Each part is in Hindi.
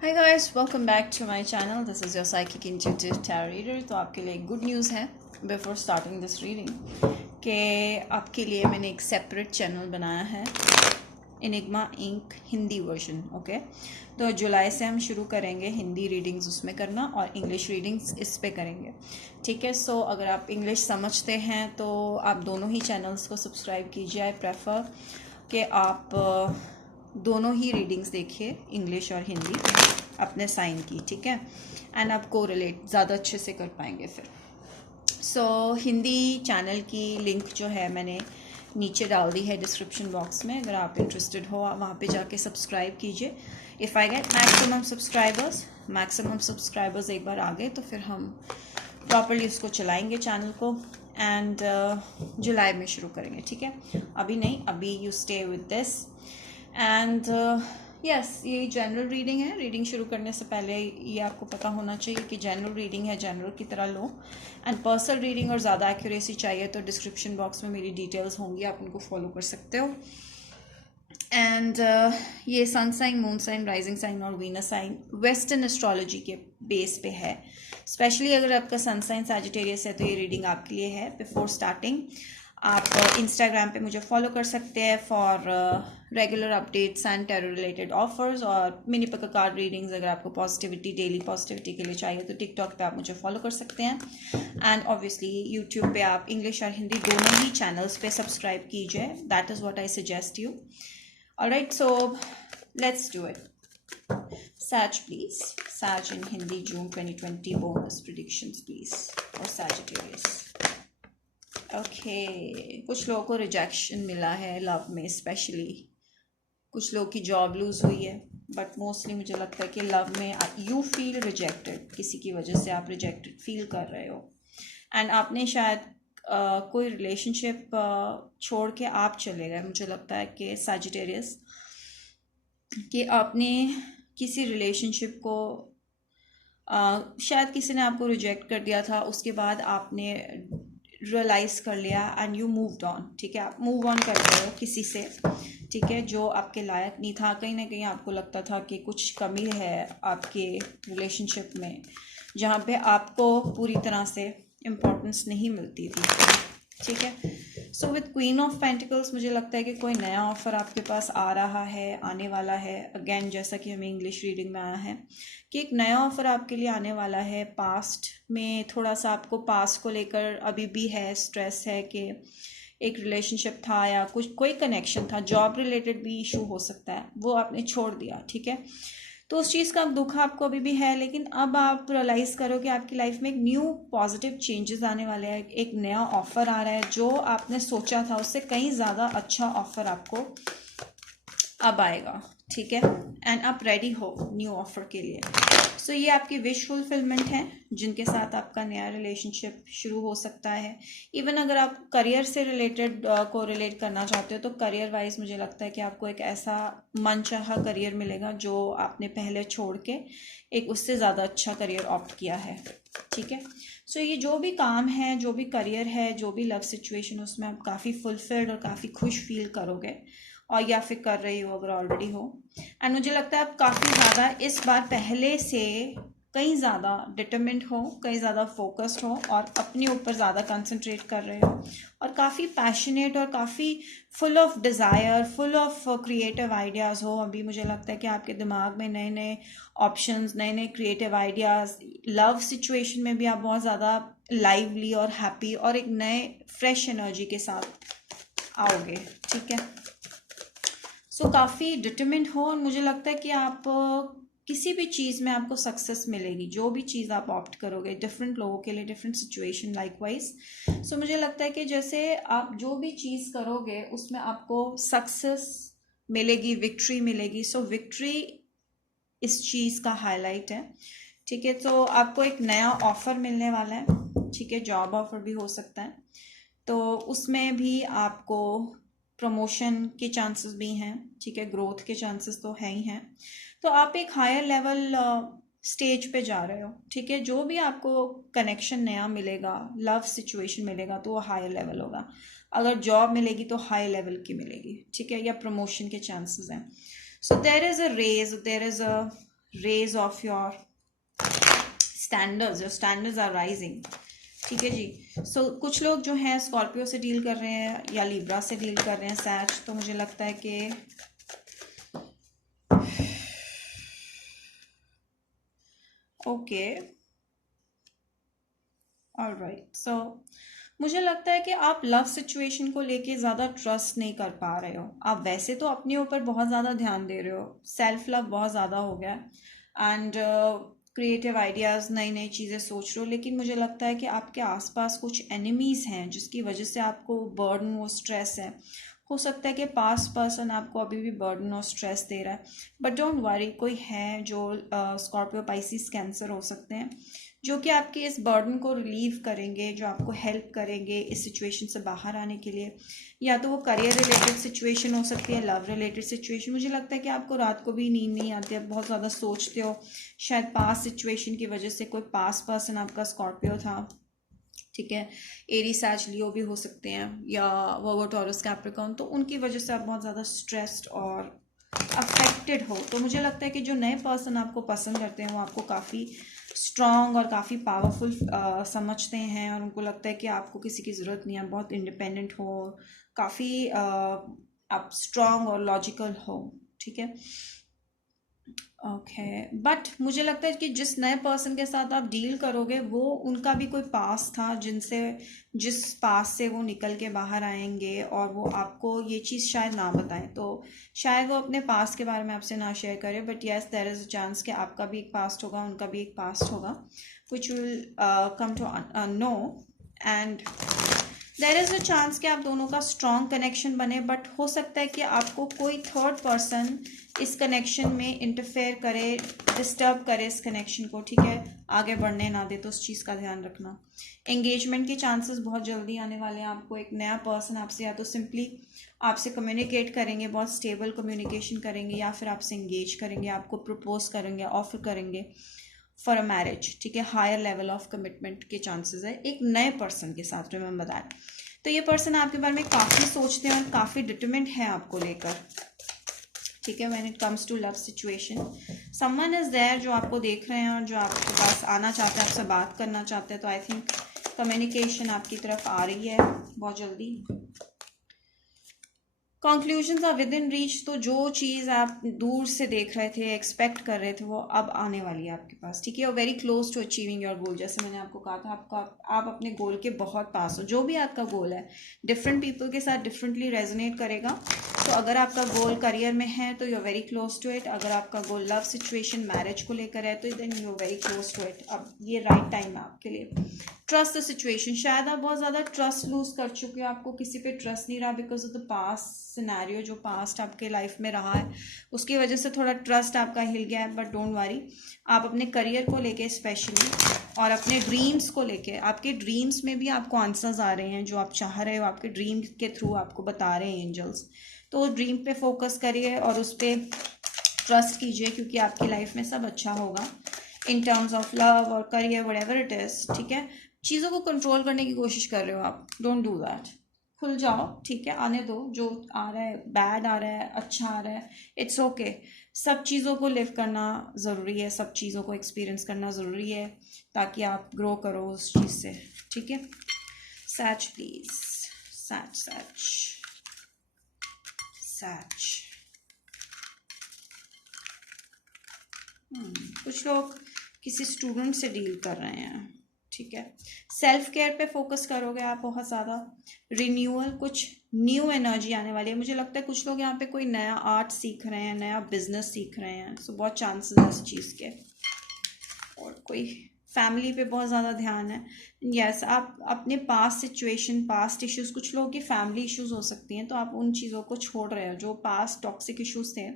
Hi guys, welcome back to my channel. This is your psychic intuitive tarot reader. तो आपके लिए गुड न्यूज़ है बिफोर स्टार्टिंग दिस रीडिंग कि आपके लिए मैंने एक सेपरेट चैनल बनाया है, Enigma Ink Hindi version. Okay, तो जुलाई से हम शुरू करेंगे हिंदी रीडिंग्स उसमें करना और इंग्लिश रीडिंग्स इस पे करेंगे। ठीक है, सो अगर आप इंग्लिश समझते हैं तो आप दोनों ही चैनल्स को सब्सक्राइब कीजिए। आई प्रेफर कि आप दोनों ही रीडिंग्स देखिए, इंग्लिश और हिंदी, अपने साइन की। ठीक है, एंड आप को रिलेट ज़्यादा अच्छे से कर पाएंगे फिर। सो हिंदी चैनल की लिंक जो है मैंने नीचे डाल दी है डिस्क्रिप्शन बॉक्स में। अगर आप इंटरेस्टेड हो वहाँ पे जाके सब्सक्राइब कीजिए। If I get maximum subscribers एक बार आ गए तो फिर हम प्रॉपरली उसको चलाएंगे चैनल को, एंड जुलाई में शुरू करेंगे। ठीक है, अभी नहीं, अभी you stay with this and yes, ये जनरल रीडिंग है। रीडिंग शुरू करने से पहले ये आपको पता होना चाहिए कि जनरल रीडिंग है, जनरल की तरह लो। एंड पर्सनल रीडिंग और ज़्यादा एक्यूरेसी चाहिए तो डिस्क्रिप्शन बॉक्स में मेरी डिटेल्स होंगी, आप उनको फॉलो कर सकते हो। एंड ये sun sign, moon sign, rising sign और वीनस साइन वेस्टर्न एस्ट्रोलॉजी के बेस पे है। स्पेशली अगर आपका सन साइन सैजिटेरियस है तो ये रीडिंग आपके लिए है। बिफोर स्टार्टिंग आप इंस्टाग्राम पे मुझे फॉलो कर सकते हैं for regular updates and tarot related offers और मिनी पका कार्ड रीडिंग्स। अगर आपको पॉजिटिविटी, डेली पॉजिटिविटी के लिए चाहिए तो टिकटॉक पे आप मुझे फॉलो कर सकते हैं। एंड ऑब्वियसली यूट्यूब पे आप इंग्लिश और हिंदी दोनों ही चैनल्स पे सब्सक्राइब कीजिए। That is what I suggest you. Alright, so let's do it. Sag please, Sag in Hindi June 2020 bonus predictions please for Sagittarius। Okay, कुछ लोगों को रिजेक्शन मिला है लव में, स्पेशली कुछ लोगों की जॉब लूज हुई है, बट मोस्टली मुझे लगता है कि लव में यू फील रिजेक्टेड। किसी की वजह से आप रिजेक्टेड फील कर रहे हो एंड आपने शायद कोई रिलेशनशिप छोड़ के आप चले गए। मुझे लगता है कि सैजिटेरियस कि आपने किसी रिलेशनशिप को शायद किसी ने आपको रिजेक्ट कर दिया था, उसके बाद आपने रियलाइज़ कर लिया एंड यू मूव्ड ऑन। ठीक है, आप मूव ऑन कर रहे हो किसी से, ठीक है, जो आपके लायक नहीं था। कहीं ना कहीं आपको लगता था कि कुछ कमी है आपके रिलेशनशिप में, जहाँ पे आपको पूरी तरह से इम्पोर्टेंस नहीं मिलती थी। ठीक है, so with queen of pentacles मुझे लगता है कि कोई नया ऑफर आपके पास आ रहा है, आने वाला है। अगेन, जैसा कि हमें इंग्लिश रीडिंग में आया है कि एक नया ऑफर आपके लिए आने वाला है। पास्ट में थोड़ा सा आपको पास्ट को लेकर अभी भी है, स्ट्रेस है कि एक रिलेशनशिप था या कुछ कोई कनेक्शन था, जॉब रिलेटेड भी इशू हो सकता है, वो आपने छोड़ दिया। ठीक है, तो उस चीज़ का दुख आपको अभी भी है, लेकिन अब आप रियलाइज़ करो कि आपकी लाइफ में एक न्यू पॉजिटिव चेंजेस आने वाले हैं। एक नया ऑफर आ रहा है, जो आपने सोचा था उससे कहीं ज़्यादा अच्छा ऑफर आपको अब आएगा। ठीक है, एंड आप रेडी हो न्यू ऑफर के लिए। सो ये आपकी विश फुलफिलमेंट है, जिनके साथ आपका नया रिलेशनशिप शुरू हो सकता है। इवन अगर आप करियर से रिलेटेड को रिलेट करना चाहते हो तो करियर वाइज मुझे लगता है कि आपको एक ऐसा मनचाहा करियर मिलेगा जो आपने पहले छोड़ के एक उससे ज़्यादा अच्छा करियर ऑप्ट किया है। ठीक है, सो ये जो भी काम है, जो भी करियर है, जो भी लव सिचुएशन, उसमें आप काफ़ी फुलफिल्ड और काफ़ी खुश फील करोगे, और या फिर कर रही हो अगर ऑलरेडी हो। एंड मुझे लगता है आप काफ़ी ज़्यादा इस बार पहले से कहीं ज़्यादा डिटरमिन्ड हो, कहीं ज़्यादा फोकस्ड हो और अपने ऊपर ज़्यादा कंसंट्रेट कर रहे हो, और काफ़ी पैशनेट और काफ़ी full of desire, full of creative ideas हो। अभी मुझे लगता है कि आपके दिमाग में नए नए ऑप्शंस, नए नए क्रिएटिव आइडियाज़, लव सिचुएशन में भी आप बहुत ज़्यादा लाइवली और हैप्पी और एक नए फ्रेश एनर्जी के साथ आओगे। ठीक है, सो काफ़ी डिटरमिन्ड हो और मुझे लगता है कि आप किसी भी चीज़ में आपको सक्सेस मिलेगी। जो भी चीज़ आप ऑप्ट करोगे, डिफरेंट लोगों के लिए डिफरेंट सिचुएशन लाइकवाइज। सो मुझे लगता है कि जैसे आप जो भी चीज़ करोगे उसमें आपको सक्सेस मिलेगी, विक्ट्री मिलेगी। सो विक्ट्री इस चीज़ का हाईलाइट है। ठीक है, तो आपको एक नया ऑफर मिलने वाला है। ठीक है, जॉब ऑफर भी हो सकता है, तो उसमें भी आपको प्रमोशन के चांसेस भी हैं। ठीक है, ग्रोथ के चांसेस तो है ही हैं। तो आप एक हायर लेवल स्टेज पे जा रहे हो। ठीक है, जो भी आपको कनेक्शन नया मिलेगा, लव सिचुएशन मिलेगा, तो वो हायर लेवल होगा। अगर जॉब मिलेगी तो हाई लेवल की मिलेगी। ठीक है, या प्रमोशन के चांसेस हैं। So there is a raise, there is a raise of your standards, your standards are rising. ठीक है जी। सो कुछ लोग जो हैं स्कॉर्पियो से डील कर रहे हैं या लिब्रा से डील कर रहे हैं सैच, तो मुझे लगता है कि ओके, ऑलराइट। सो मुझे लगता है कि आप लव सिचुएशन को लेके ज़्यादा ट्रस्ट नहीं कर पा रहे हो। आप वैसे तो अपने ऊपर बहुत ज़्यादा ध्यान दे रहे हो, सेल्फ लव बहुत ज़्यादा हो गया है एंड क्रिएटिव आइडियाज़, नई नई चीज़ें सोच रहे हो, लेकिन मुझे लगता है कि आपके आसपास कुछ एनिमीज़ हैं जिसकी वजह से आपको बर्डन, वो स्ट्रेस है। हो सकता है कि पास पर्सन आपको अभी भी बर्डन और स्ट्रेस दे रहा है, बट डोंट वरी, कोई है जो स्कॉर्पियो, पाइसिस, कैंसर हो सकते हैं, जो कि आपके इस बर्डन को रिलीव करेंगे, जो आपको हेल्प करेंगे इस सिचुएशन से बाहर आने के लिए। या तो वो करियर रिलेटेड सिचुएशन हो सकती है, लव रिलेटेड सिचुएशन। मुझे लगता है कि आपको रात को भी नींद नहीं आती, आप बहुत ज़्यादा सोचते हो, शायद पास सिचुएशन की वजह से। कोई पास पर्सन आपका स्कॉर्पियो था, ठीक है, एरीज, सैज, लियो भी हो सकते हैं, या वर्गो, टॉरस, कैप्रिकॉर्न, तो उनकी वजह से आप बहुत ज़्यादा स्ट्रेस्ड और अफेक्टेड हो। तो मुझे लगता है कि जो नए पर्सन आपको पसंद करते हैं वो आपको काफ़ी स्ट्रॉन्ग और काफ़ी पावरफुल समझते हैं, और उनको लगता है कि आपको किसी की ज़रूरत नहीं है, आप बहुत इंडिपेंडेंट हो, काफ़ी आप स्ट्रॉन्ग और लॉजिकल हो। ठीक है, ओके। बट मुझे लगता है कि जिस नए पर्सन के साथ आप डील करोगे, वो उनका भी कोई पास था जिनसे, जिस पास से वो निकल के बाहर आएंगे, और वो आपको ये चीज़ शायद ना बताएं। तो शायद वो अपने पास के बारे में आपसे ना शेयर करें, but yes, there is a chance कि आपका भी एक पास्ट होगा, उनका भी एक पास्ट होगा, which will come to know. And there is a chance कि आप दोनों का स्ट्रॉन्ग कनेक्शन बने, बट हो सकता है कि आपको कोई थर्ड पर्सन इस कनेक्शन में इंटरफेयर करे, डिस्टर्ब करे इस कनेक्शन को, ठीक है, आगे बढ़ने ना दे। तो उस चीज़ का ध्यान रखना। एंगेजमेंट के चांसेस बहुत जल्दी आने वाले हैं। आपको एक नया पर्सन आपसे या तो सिंपली आपसे कम्युनिकेट करेंगे, बहुत स्टेबल कम्युनिकेशन करेंगे, या फिर आपसे इंगेज करेंगे, आपको प्रपोज करेंगे, ऑफर करेंगे फॉर अ मैरिज। ठीक है, हायर लेवल ऑफ कमिटमेंट के चांसेस है एक नए पर्सन के साथ, रिमेंबर दैट। तो ये पर्सन आपके बारे में काफ़ी सोचते हैं और काफ़ी डिटरमिन्ड है आपको लेकर। ठीक है, when it comes to love situation, someone is there जो आपको देख रहे हैं और जो आपके पास आना चाहते हैं, आपसे बात करना चाहते हैं। तो आई थिंक कम्युनिकेशन आपकी तरफ आ रही है बहुत जल्दी। Conclusions are within reach. तो जो चीज़ आप दूर से देख रहे थे, एक्सपेक्ट कर रहे थे, वो अब आने वाली है आपके पास। ठीक है, और very close to achieving your goal. जैसे मैंने आपको कहा था, आप अपने गोल के बहुत पास हो। जो भी आपका गोल है, डिफरेंट पीपल के साथ डिफरेंटली रेजोनेट करेगा। तो अगर आपका गोल करियर में है तो you are very close to it. अगर आपका गोल लव सिचुएशन, मैरिज को लेकर है, तो then you are very close to it. अब ये राइट टाइम है आपके लिए। Trust the situation. शायद आप बहुत ज़्यादा ट्रस्ट लूज कर चुके हो, आपको किसी पे ट्रस्ट नहीं रहा, because of the past scenario, जो पास्ट आपके लाइफ में रहा है, उसकी वजह से थोड़ा ट्रस्ट आपका हिल गया है। बट डोंट वरी, आप अपने करियर को लेके स्पेशली, और अपने ड्रीम्स को लेके, आपके ड्रीम्स में भी आपको आंसर्स आ रहे हैं, जो आप चाह रहे हो, आपके ड्रीम के थ्रू आपको बता रहे हैं एंजल्स। तो उस ड्रीम पे फोकस करिए और उस पर ट्रस्ट कीजिए, क्योंकि आपकी लाइफ में सब अच्छा होगा इन टर्म्स ऑफ लव और करियर, व्हाटएवर इट इज। ठीक है, चीज़ों को कंट्रोल करने की कोशिश कर रहे हो आप, डोंट डू दैट। खुल जाओ, ठीक है, आने दो, जो आ रहा है, बैड आ रहा है, अच्छा आ रहा है, इट्स ओके। सब चीज़ों को लिव करना ज़रूरी है, सब चीज़ों को एक्सपीरियंस करना ज़रूरी है, ताकि आप ग्रो करो उस चीज़ से। ठीक है, सच प्लीज, सच सच सच। कुछ लोग किसी स्टूडेंट से डील कर रहे हैं। ठीक है, सेल्फ केयर पे फोकस करोगे आप बहुत ज़्यादा। रिन्यूअल, कुछ न्यू एनर्जी आने वाली है। मुझे लगता है कुछ लोग यहाँ पे कोई नया आर्ट सीख रहे हैं, नया बिजनेस सीख रहे हैं, सो बहुत चांसेस है इस चीज़ के। और कोई फैमिली पे बहुत ज़्यादा ध्यान है। यस, आप अपने पास्ट सिचुएशन, पास्ट इश्यूज, कुछ लोगों की फैमिली इश्यूज हो सकती हैं, तो आप उन चीज़ों को छोड़ रहे हो, जो पास्ट टॉक्सिक इश्यूज थे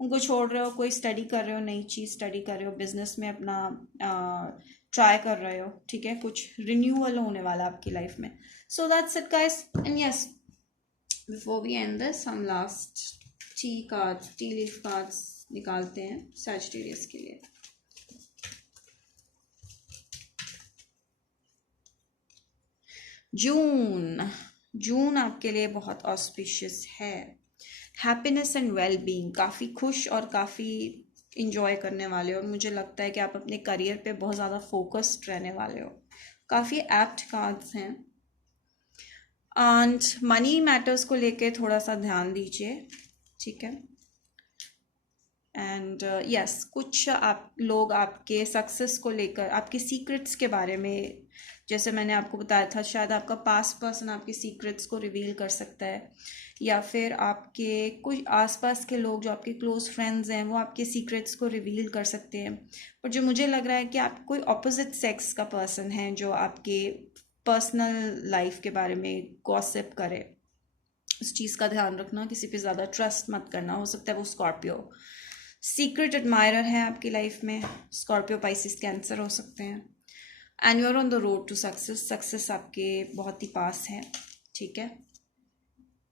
उनको छोड़ रहे हो। कोई स्टडी कर रहे हो, नई चीज़ स्टडी कर रहे हो, बिजनेस में अपना ट्राई कर रहे हो। ठीक है, कुछ रिन्यूअल होने वाला आपकी लाइफ में। So that's it guys. And yes, before we end this, हम लास्ट टी लीफ कार्ड्स निकालते हैं सैजिटेरियस के लिए। जून आपके लिए बहुत ऑस्पिशियस है। हैप्पीनेस एंड वेल बीइंग, काफ़ी खुश और काफ़ी इंजॉय करने वाले हो और मुझे लगता है कि आप अपने करियर पे बहुत ज़्यादा फोकस्ड रहने वाले हो। काफ़ी एप्ट कार्ड्स हैं। एंड मनी मैटर्स को लेके थोड़ा सा ध्यान दीजिए, ठीक है। एंड यस, कुछ आप लोग आपके सक्सेस को लेकर आपके सीक्रेट्स के बारे में, जैसे मैंने आपको बताया था, शायद आपका पास्ट पर्सन आपके सीक्रेट्स को रिवील कर सकता है, या फिर आपके कुछ आसपास के लोग जो आपके क्लोज फ्रेंड्स हैं वो आपके सीक्रेट्स को रिवील कर सकते हैं। पर जो मुझे लग रहा है कि आप कोई ऑपोजिट सेक्स का पर्सन है जो आपके पर्सनल लाइफ के बारे में गॉसिप करे। उस चीज़ का ध्यान रखना, किसी पे ज़्यादा ट्रस्ट मत करना। हो सकता है वो स्कॉर्पियो सीक्रेट एडमायरर है आपकी लाइफ में। स्कॉर्पियो, पाइसिस, कैंसर हो सकते हैं। And you are on the road to success. Success आपके बहुत ही पास है, ठीक है।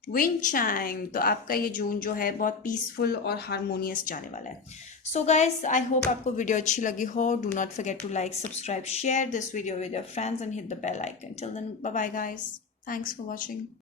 विन चैंग, तो आपका ये जून जो है बहुत पीसफुल और हारमोनियस जाने वाला है। सो गाइस, आई होप आपको वीडियो अच्छी लगी हो। Do not forget to like, subscribe, share this video with your friends and hit the bell icon. Till then, bye bye guys, thanks for watching.